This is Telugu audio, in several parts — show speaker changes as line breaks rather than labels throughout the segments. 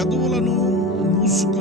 pecador lá no, músculo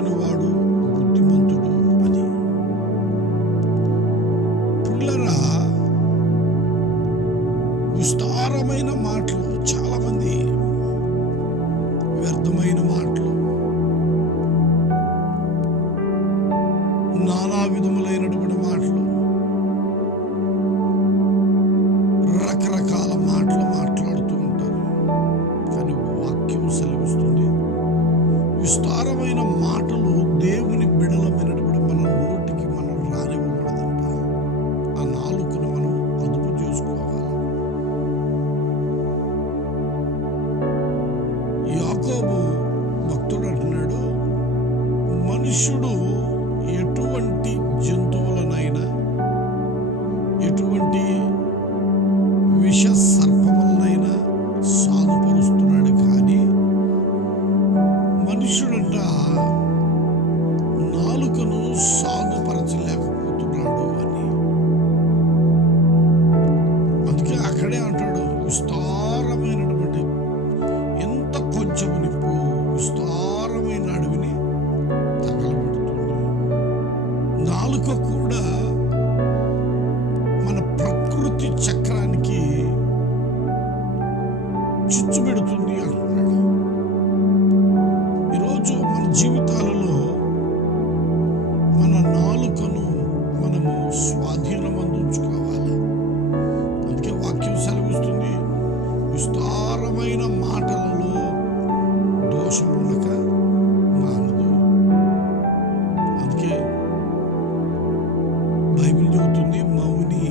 Bible చెబుతుంది మౌని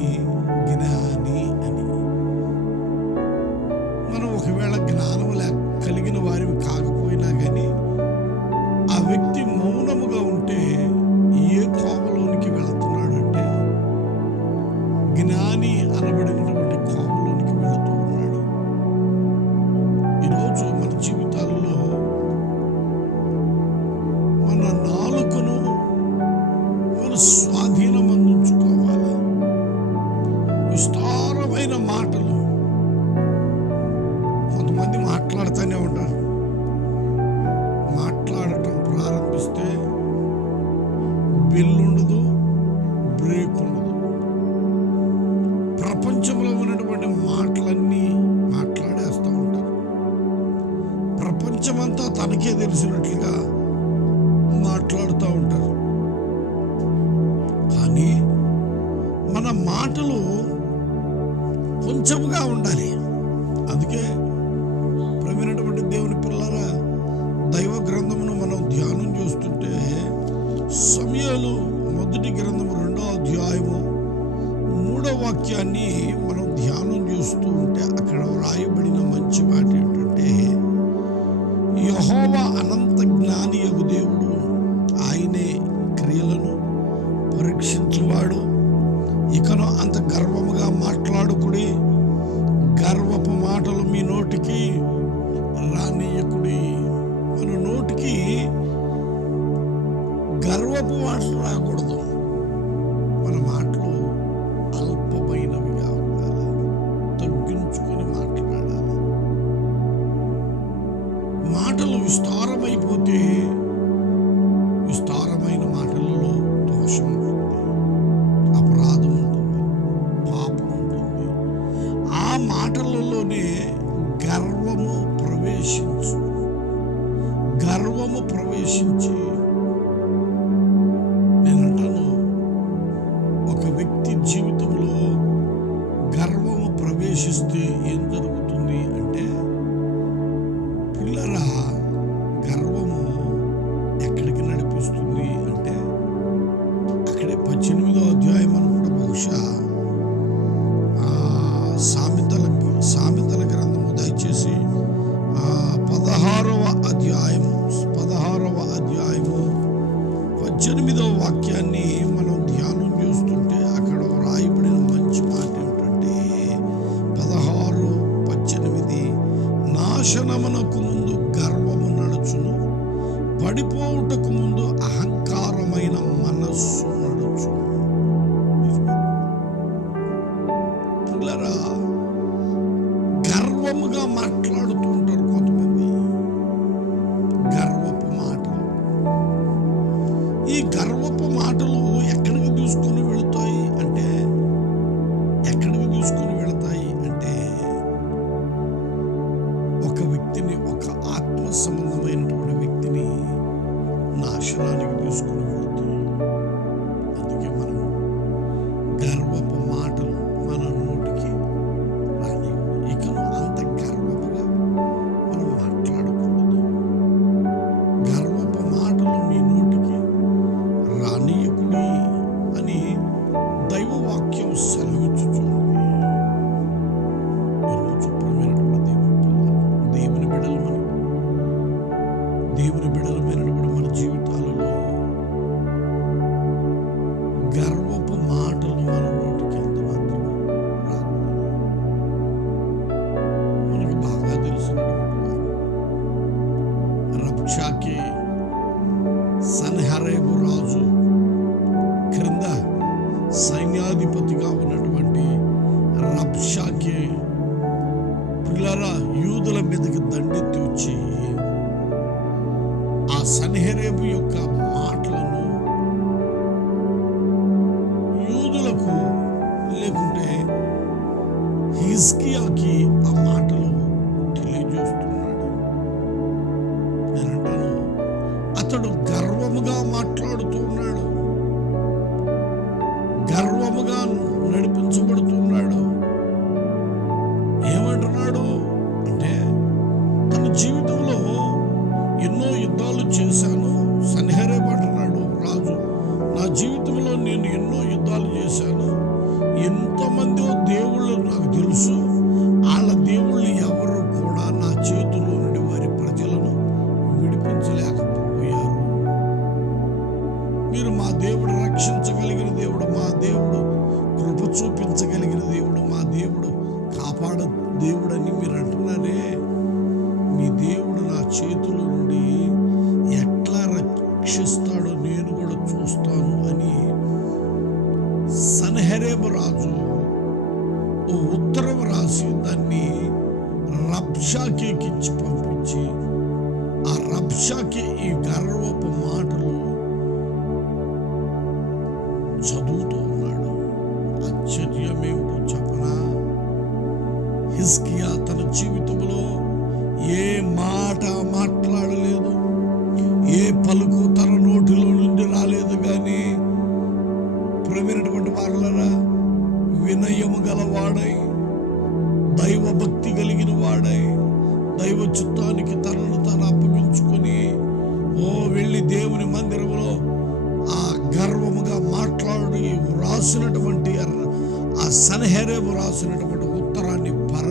జ్ఞాని వాక్యాన్ని మనం ధ్యానం చేస్తూ ఉంటే అక్కడ వ్రాయబడిన మంచి మాట విస్తారమైపోతే ఏరేపు యొక్క మాటలను pelo Sul.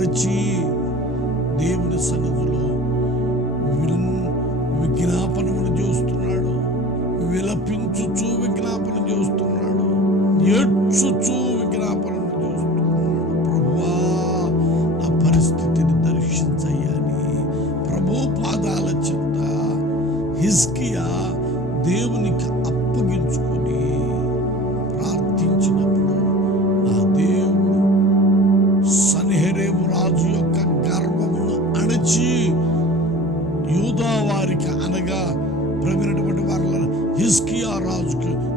విడిచి దేవుని సన్నిధి Barozgu,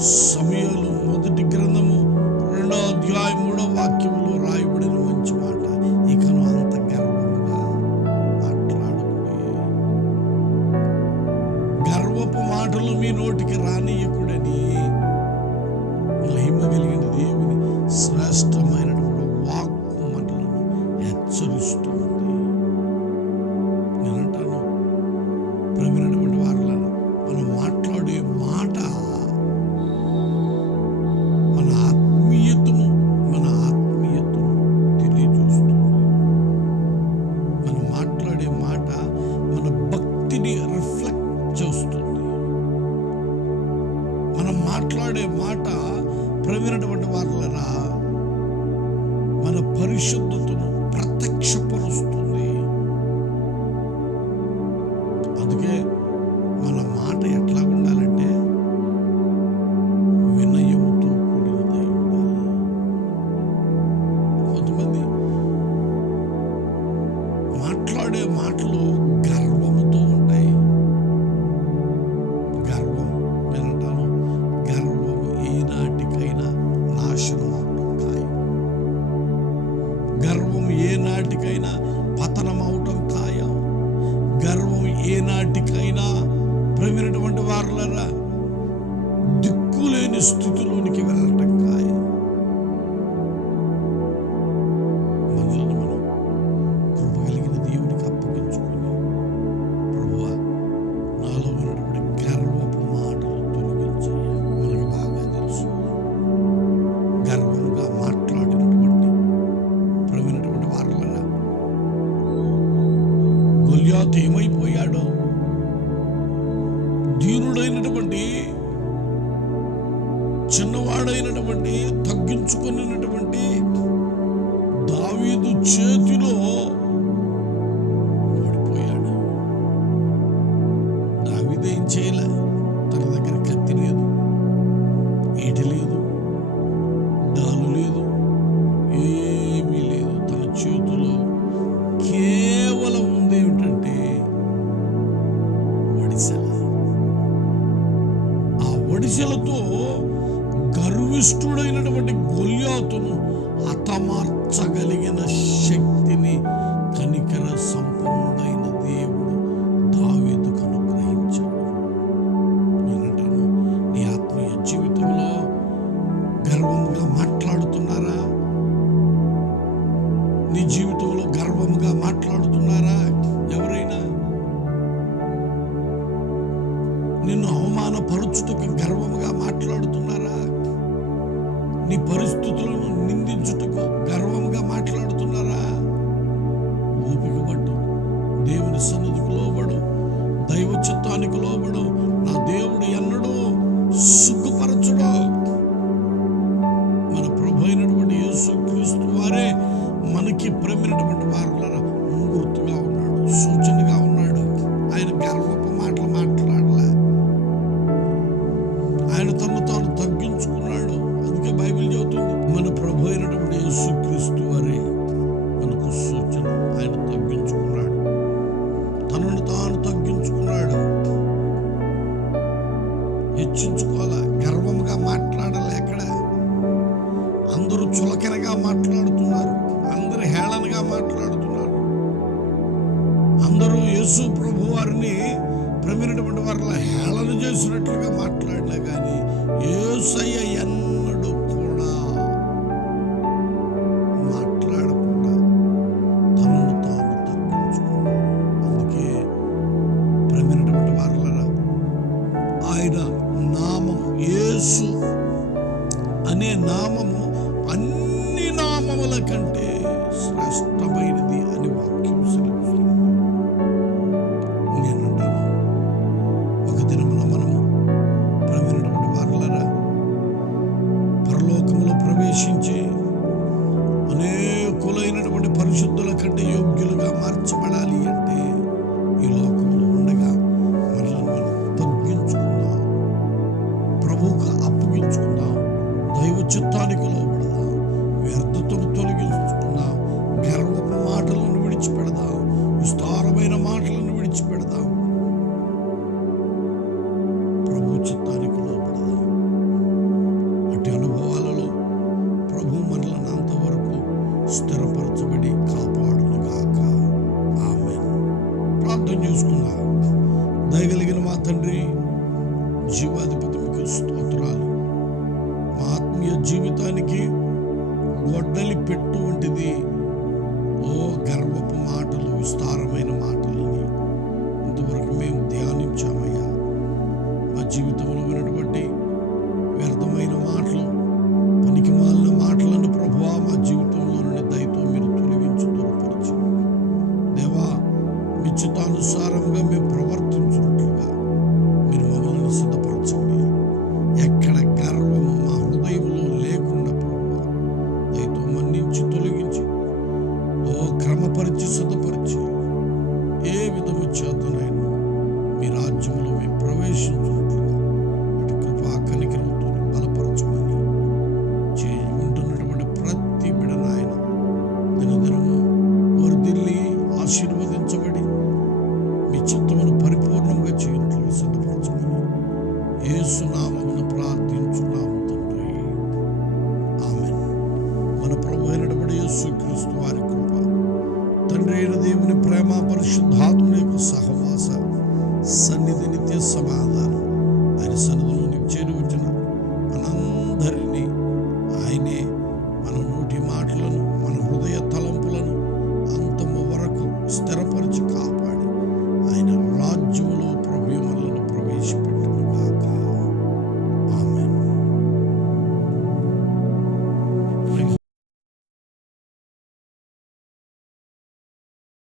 So ఒడిసెలతో గర్విష్ఠుడైనటువంటి గొల్యాతును హతమార్చగలిగిన శక్తిని కనికర సంప హెచ్చించుకోవాలా? గర్వంగా మాట్లాడాలి ఎక్కడ? అందరూ చులకనగా మాట్లాడుతున్నారు. అందరు హేళనగా మాట్లాడుతున్నారు. అందరూ యేసు ప్రభు వారిని ప్రమినటువంటి వారిలో హేళన చేసినట్లుగా మాట్లాడినా కానీ యేసయ్య ఎన్న మీ చిత్తానుసారంగా మేము ప్రవర్తించినట్లుగా